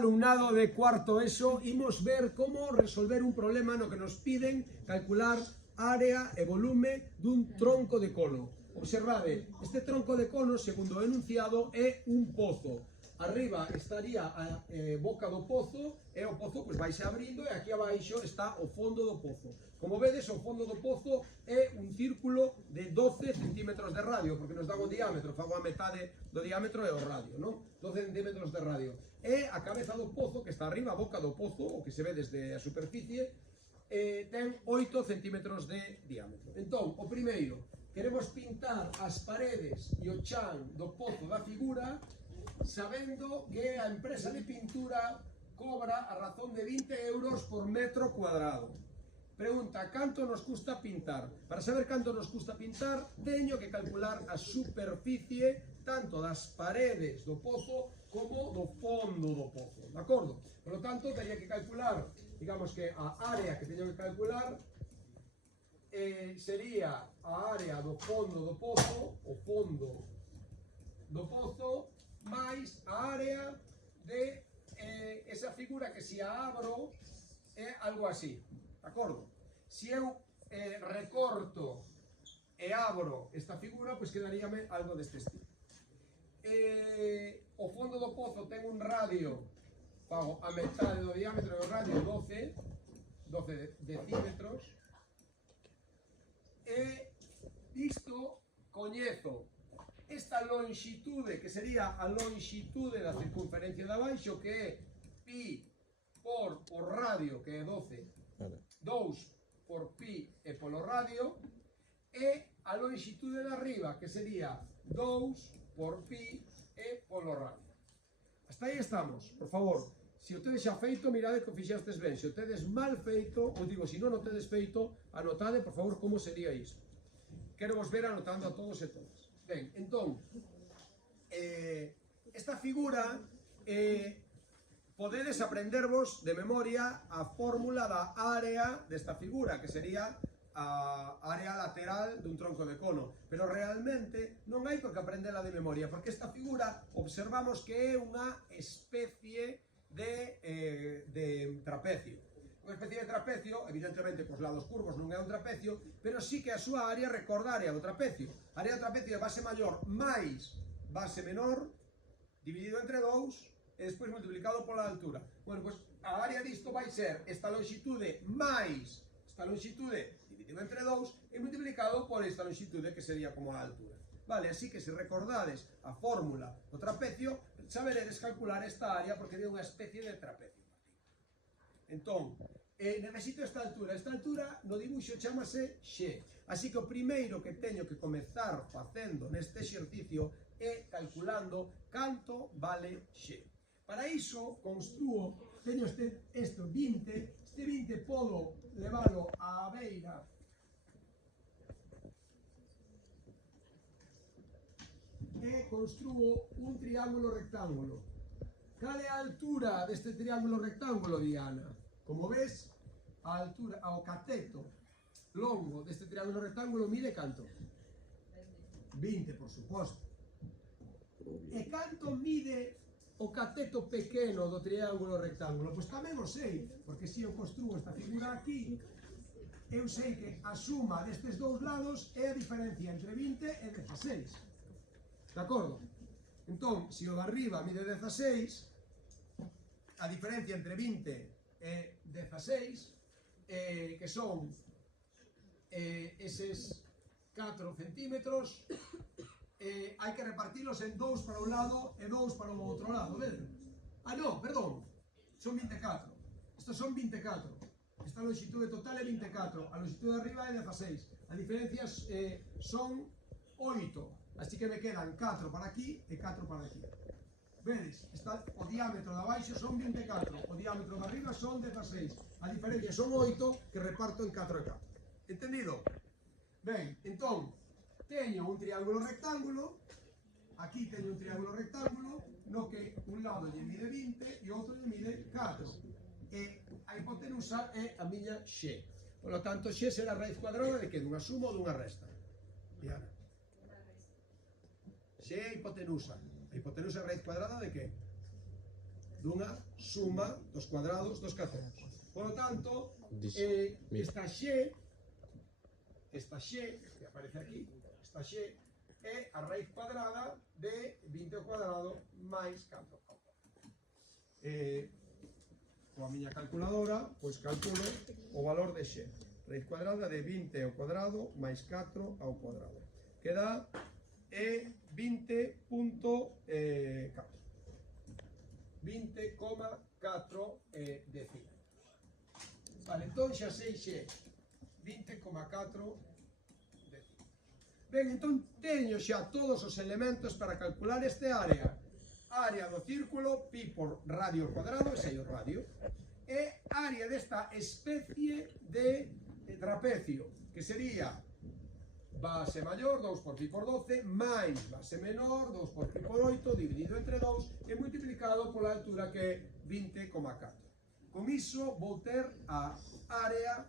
alumnado de cuarto ESO, imos ver como resolver un problema no que nos piden calcular área e volume dun tronco de cono. Observade, este tronco de cono, segundo o enunciado, é un pozo. Arriba estaría a boca do pozo e o pozo pois vaise abrindo e aquí abaixo está o fondo do pozo. Como vedes, o fondo do pozo é un círculo de 12 centímetros de radio, porque nos dá o diámetro, fago a metade do diámetro e o radio, non? 12 centímetros de radio. E a cabeza do pozo, que está arriba, a boca do pozo, o que se ve desde a superficie, ten 8 centímetros de diámetro. Entón, o primeiro, queremos pintar as paredes e o chan do pozo da figura, sabendo que a empresa de pintura cobra a razón de 20 euros por metro cuadrado. Pregunta, canto nos custa pintar? Para saber canto nos custa pintar, teño que calcular a superficie tanto das paredes do pozo como do fondo do pozo, de acordo? Por lo tanto, teño que calcular, digamos que a área que teño que calcular sería a área do fondo do pozo, o fondo do pozo, máis a área de esa figura que se a abro é algo así, de acordo? Se eu recorto e abro esta figura, pois quedaríame algo deste estilo. O fondo do pozo ten un radio, fago a metade do diámetro do radio, 12 decímetros, e isto coñezo esta longitude, que sería a longitude da circunferencia de abaixo, que é pi por o radio, que é 12, 2 por pi e polo radio, e a longitude de arriba, que sería 2 por pi e polo radio. Hasta aí estamos, por favor. Se o tedes xa feito, mirade que o fixastes ben. Se o tedes mal feito, ou digo, se non o tedes feito, anotade, por favor, como sería isto. Quero vos ver anotando a todos e todas. Ben, entón, esta figura, podedes aprendervos de memoria a fórmula da área desta figura, que sería a área lateral dun tronco de cono, pero realmente non hai por que aprendela de memoria, porque esta figura observamos que é unha especie de trapecio. Unha especie de trapecio, evidentemente cos lados curvos non é un trapecio, pero sí que a súa área recorda a área do trapecio. A área do trapecio é base maior máis base menor, dividido entre 2, e despois multiplicado pola altura. Bueno, pois a área disto vai ser esta longitude máis esta longitude dividido entre 2 e multiplicado por esta longitude, que sería como a altura. Vale, así que se recordades a fórmula do trapecio, saberedes calcular esta área porque é unha especie de trapecio. Entón, necesito esta altura no dibuixo chamase X, así que o primeiro que teño que comezar facendo neste exercicio é calculando canto vale X. Para iso, construo, teño este 20, este 20 podo leválo á beira e construo un triángulo rectángulo. Cal é a altura deste triángulo rectángulo, Diana? Como ves, a altura, ao cateto longo deste triángulo rectángulo mide canto? 20, por suposto. E canto mide o cateto pequeno do triángulo rectángulo? Pois tamén o sei, porque se eu construo esta figura aquí, eu sei que a suma destes dous lados é a diferencia entre 20 e 16. De acordo? Entón, se o de arriba mide 16, a diferencia entre 20 e 16, que son eses 4 centímetros, hai que repartilos en 2 para un lado e 2 para o outro lado, vedes? Ah, non, perdón, son 24. Estos son 24. Esta longitude total é 24, a longitude de arriba é 16. A diferencia son 8, así que me quedan 4 para aquí e 4 para aquí. Vedes, o diámetro de abaixo son 24, o diámetro de arriba son 16. A diferencia son 8 que reparto en 4 e 4. Entendido? Ben, entón, teño un triángulo rectángulo, aquí teño un triángulo rectángulo, no que un lado lle mide 20 e o outro lle mide 4. E a hipotenusa é a miña X. Por lo tanto, X será a raíz cuadrada de que? Dunha suma ou dunha resta? Diana. X é a hipotenusa. A hipotenusa é a raíz cuadrada de que? dunha suma dos cuadrados dos catetos. Por lo tanto, esta x, que aparece aquí, esta x é a raíz cuadrada de 20 ao cuadrado máis 4 ao cuadrado. Coa miña calculadora, pois calculo o valor de x. Raíz cuadrada de 20 ao cuadrado máis 4 ao cuadrado. Que dá 20.4. 20,4 decímetros. Vale, entón xa sei xe 20,4 decímetros. Ben, entón teño xa todos os elementos para calcular este área. Área do círculo, pi por radio ao cuadrado, ese é o radio, e área desta especie de trapecio, que sería base maior, 2 por pi por 12, máis base menor, 2 por pi por 8, dividido entre 2, e multiplicado pola altura que é 20,4. Con iso vou ter a área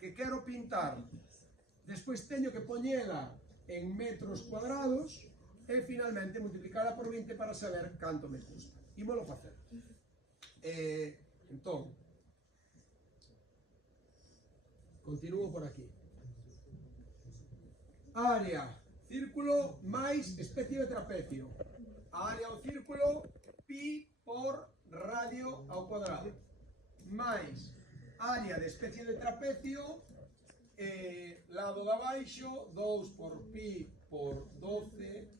que quero pintar. Despois teño que poñela en metros cuadrados e finalmente multiplicala por 20 para saber canto me custa. Ímolo facer. Entón, continúo por aquí. Área, círculo máis especie de trapecio. A área do círculo, pi por radio ao cuadrado. Máis área de especie de trapecio, lado de abaixo, 2 por pi por 12,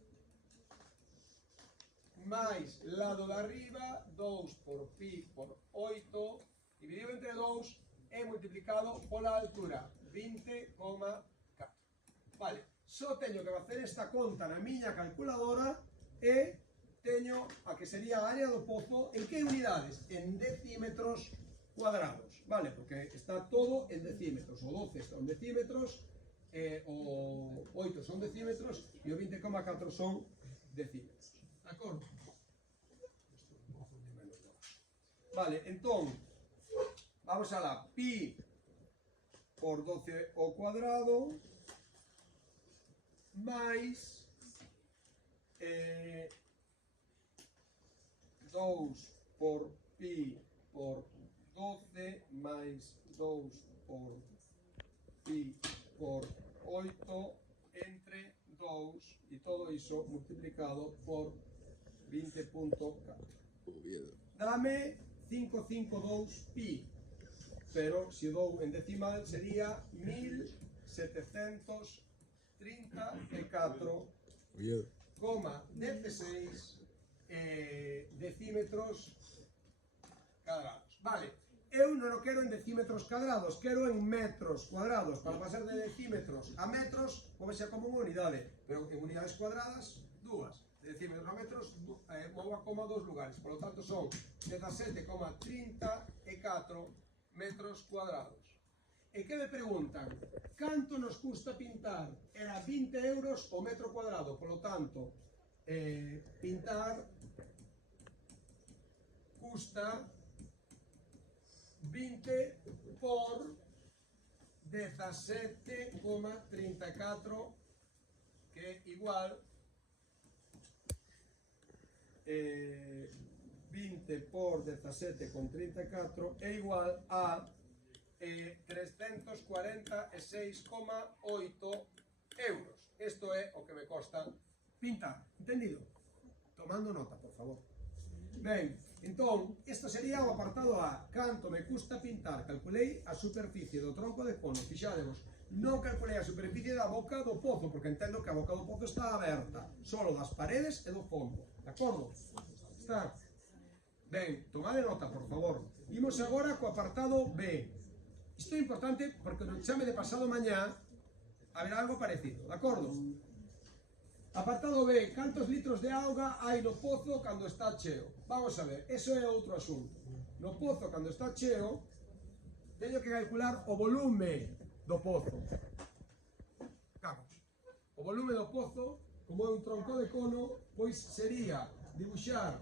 máis lado de arriba, 2 por pi por 8, dividido entre 2 e multiplicado pola altura, 20,4. Vale, só teño que facer esta conta na miña calculadora e teño a que sería a área do pozo en que unidades? En decímetros cuadrados, vale? Porque está todo en decímetros, o 12 son decímetros, o 8 son decímetros e o 20,4 son decímetros. De acordo? Vale, entón, vamos a la pi por 12 ao cuadrado máis 2 por pi por 12 máis 2 por pi por 8 entre 2 e todo iso multiplicado por 20,4. Dame 552 pi, pero se dou en decimal sería 1734,16 decímetros cadrados. Vale, eu non o quero en decímetros cadrados, quero en metros cuadrados. Para pasar de decímetros a metros, móvese como unha unidade, pero en unidades cuadradas, dúas. De decímetros a metros, mou a coma dos lugares, por lo tanto son 17,34 metros cuadrados. E que me preguntan? Canto nos custa pintar? Era 20 euros o metro cuadrado, por lo tanto, pintar custa 20 por 17,34, que é igual 20 por 17,34 é igual a 346,8 euros. Isto é o que me costa pintar. Entendido? Tomando nota, por favor. Ben, entón, isto sería o apartado A. Canto me custa pintar? Calculei a superficie do tronco de cono. Fixadevos, non calculei a superficie da boca do pozo, porque entendo que a boca do pozo está aberta, solo das paredes e do fondo. De acordo? Está? Ben, tomade nota, por favor. Imos agora co apartado B. Isto é importante porque no exame de pasado mañá haberá algo parecido, de acordo? Apartado B, cantos litros de auga hai no pozo cando está cheo? Vamos a ver, eso é outro asunto. No pozo cando está cheo, teño que calcular o volume do pozo. Vamos, o volume do pozo, como é un tronco de cono, pois sería dibuixar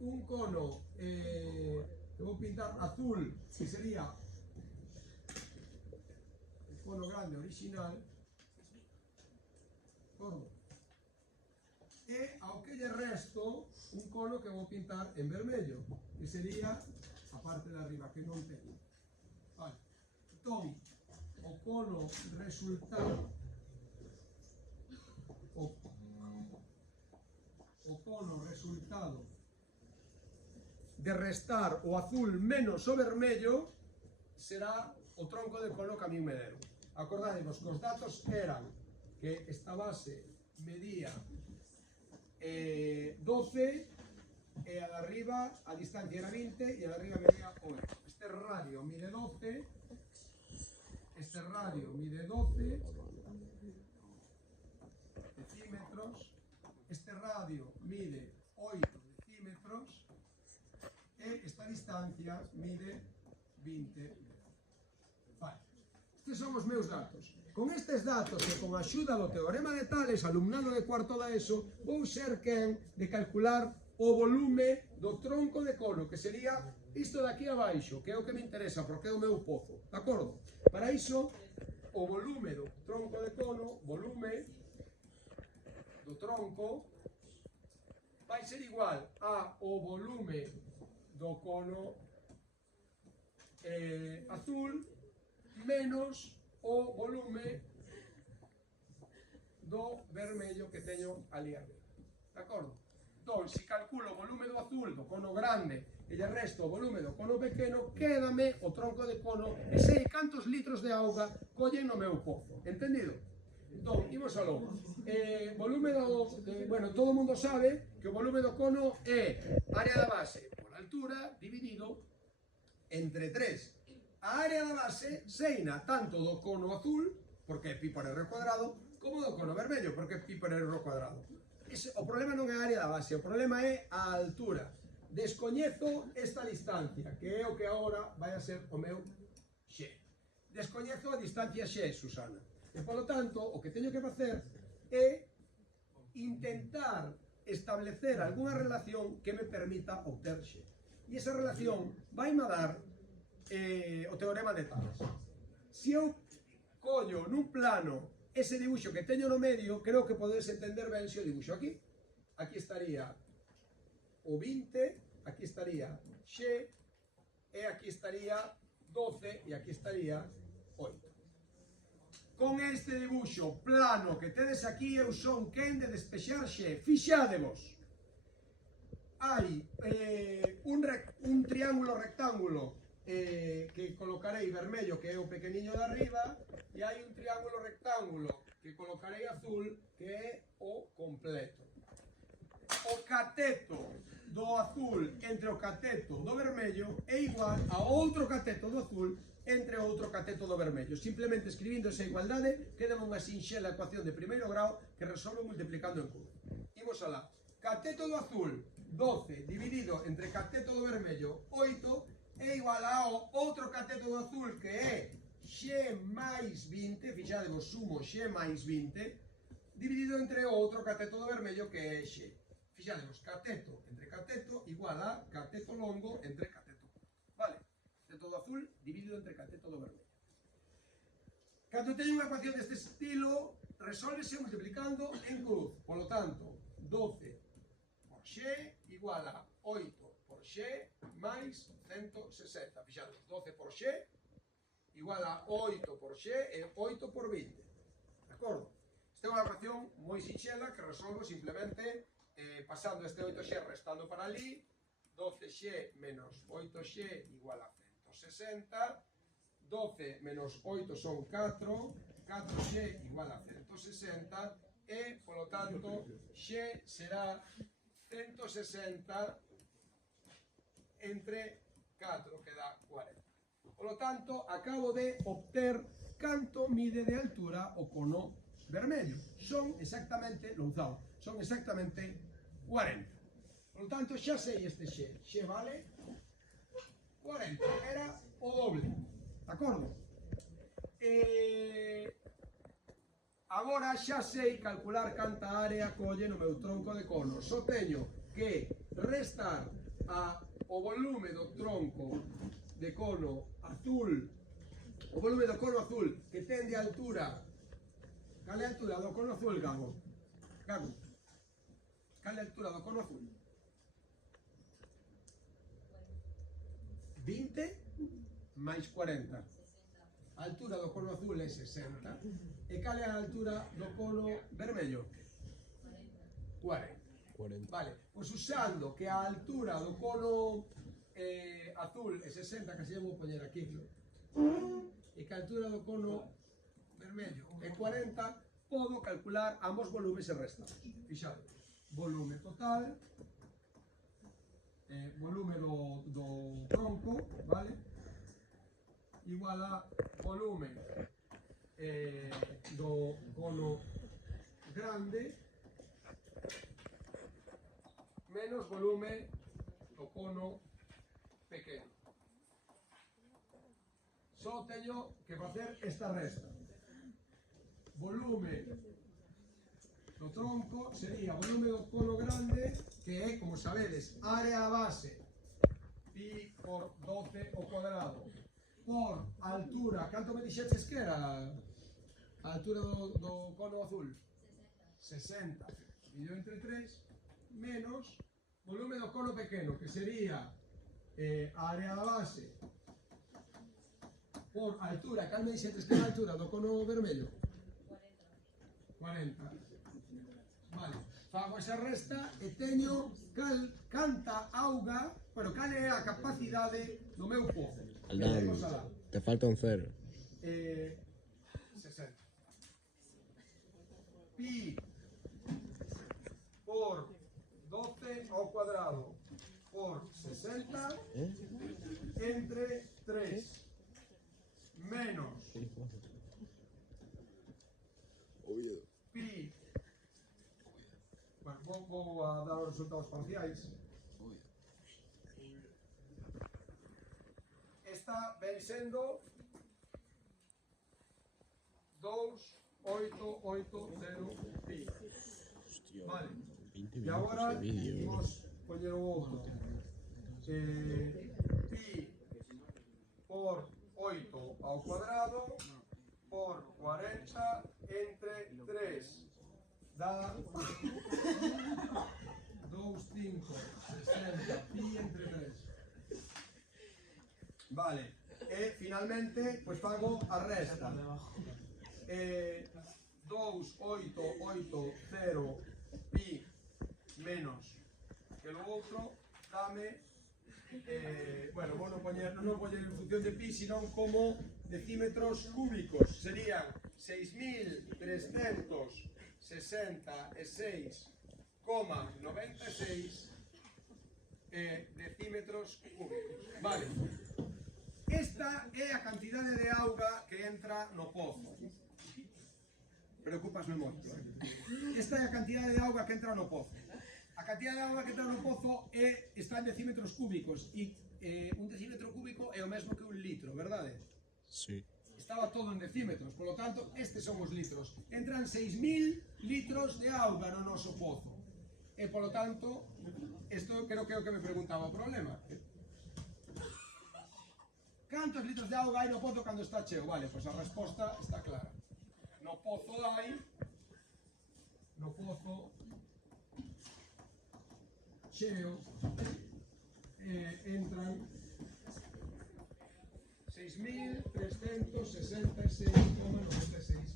un cono que vou pintar azul, que sería el cono grande original, gordo. e ao que lle resto un cono que vou pintar en vermello, que sería a parte de arriba, que non ten. Vale. Entón, o cono resultado, o cono resultado de restar o azul menos o vermello será o tronco de cono que a mí me deron. Acordadevos que os datos eran que esta base medía 12 e a de arriba a distancia era 20 e a de arriba medía 8. Este radio mide 12, este radio mide 12 decímetros, este radio mide 8 decímetros e esta distancia mide 20 metros. Vale. Estes son os meus datos. Con estes datos e con a axuda do teorema de Tales, alumnado de cuarto da ESO, vou ser quen de calcular o volume do tronco de cono, que sería isto de aquí abaixo, que é o que me interesa, porque é o meu pozo, de acordo? Para iso, o volume do tronco de cono, volume do tronco, vai ser igual a o volume do cono azul menos o volume do vermello que teño ali arriba. De acordo? Entón, se calculo o volume do azul do cono grande e lle resto o volume do cono pequeno, quédame o tronco de cono e sei cantos litros de auga collen no meu pozo. Entendido? Entón, imos aló. Volume do... bueno, todo o mundo sabe que o volume do cono é área da base por altura dividido entre 3. A área da base seina tanto do cono azul, porque é pi por r cuadrado, como do cono vermello, porque é pi por r cuadrado. O problema non é a área da base, o problema é a altura. Descoñezo esta distancia, que é o que agora vai a ser o meu x. Descoñezo a distancia x, Susana. E, polo tanto, o que teño que facer é intentar establecer algunha relación que me permita obter x. E esa relación vai a dar o teorema de Tales. Se eu collo nun plano ese dibuixo que teño no medio, creo que podedes entender ben se o dibuixo aquí. Aquí estaría o 20, aquí estaría x, e aquí estaría 12, e aquí estaría 8. Con este dibuixo plano que tedes aquí, eu son quen de despexar x. Fixádevos, hai un triángulo rectángulo que colocarei vermello, que é o pequeniño de arriba, e hai un triángulo rectángulo que colocarei azul, que é o completo. O cateto do azul entre o cateto do vermello é igual a outro cateto do azul entre outro cateto do vermello. Simplemente escribindo esa igualdade, queda unha sinxela ecuación de primeiro grau que resolve multiplicando en cruz. Imos alá. Cateto do azul, 12, dividido entre cateto do vermello, 8, é igual ao outro cateto do azul, que é x máis 20, fixadevos, sumo x máis 20, dividido entre o outro cateto do vermello, que é x. Fixadevos, cateto entre cateto igual a cateto longo entre cateto curto. Vale? Cateto do azul dividido entre cateto do vermello. Cando teño unha ecuación deste estilo, resolvese multiplicando en cruz. Por lo tanto, 12 por x igual a 8 por x máis 160. Fixados, 12 por x igual a 8 por x e 8 por 20. De acordo? Esta é unha ecuación moi sinxela que resolvo simplemente pasando este 8x restando para ali. 12x menos 8x igual a 160. 12 menos 8 son 4. 4x igual a 160. E, polo tanto, x será 160 entre 4, que dá 40. Por lo tanto, acabo de obter canto mide de altura o cono vermello. Son exactamente, Louzao, son exactamente 40. Por lo tanto, xa sei este x. X vale 40. Era o doble. De acordo? Agora xa sei calcular canta área colle no meu tronco de cono. Só teño que restar o volume do tronco de cono azul, o volume do cono azul que ten de altura. Cal é a altura do cono azul, Gago? Gago. cal é a altura do cono azul? 20 máis 40. A altura do cono azul é 60. E cal é a altura do cono vermello? 40. Vale, pois usando que a altura do cono azul é 60, que así vou poñer aquí, e que a altura do cono vermello é 40, podo calcular ambos volumes e restas. Fixade, volume total, volume do tronco, vale? Igual a volume do cono grande menos volume do cono pequeno. Só teño que facer esta resta. Volume do tronco sería volume do cono grande, que é, como sabedes, área base pi por 12 ao cuadrado por altura. Canto me dixeches que era a altura do cono azul? 60 dividido entre 3 menos volume do cono pequeno, que sería a área da base por altura. Cal me dixetes que é a altura do cono vermello? 40. Vale, fago esa resta e teño canta auga, bueno, cal é a capacidade do meu pozo. Aldán, te falta un cero. 60. Pi por 12 ao cuadrado por 60 entre 3 menos pi. Bueno, vou a dar os resultados parciais. Esta ven sendo 2,880 pi. Vale. E agora vamos poñer o outro. Pi por 8 ao cuadrado por 40 entre 3 dá 2,560 pi entre 3. Vale, e finalmente pois fago a resta. 2,880 pi menos que o outro dame, bueno, vou non poñer en función de pi, senón como decímetros cúbicos. Serían 6.366,96 decímetros cúbicos. Vale. Esta é a cantidade de auga que entra no pozo. Preocupasme moito. Esta é a cantidade de auga que entra no pozo. A cantidade de auga que entra no pozo está en decímetros cúbicos e un decímetro cúbico é o mesmo que un litro, verdade? Sí. Estaba todo en decímetros, polo tanto, estes son os litros. Entran 6.000 litros de auga no noso pozo. E polo tanto, isto creo que é o que me preguntaba o problema. Cantos litros de auga hai no pozo cando está cheo? Vale, pois a resposta está clara. No pozo cheo entran 6.366,96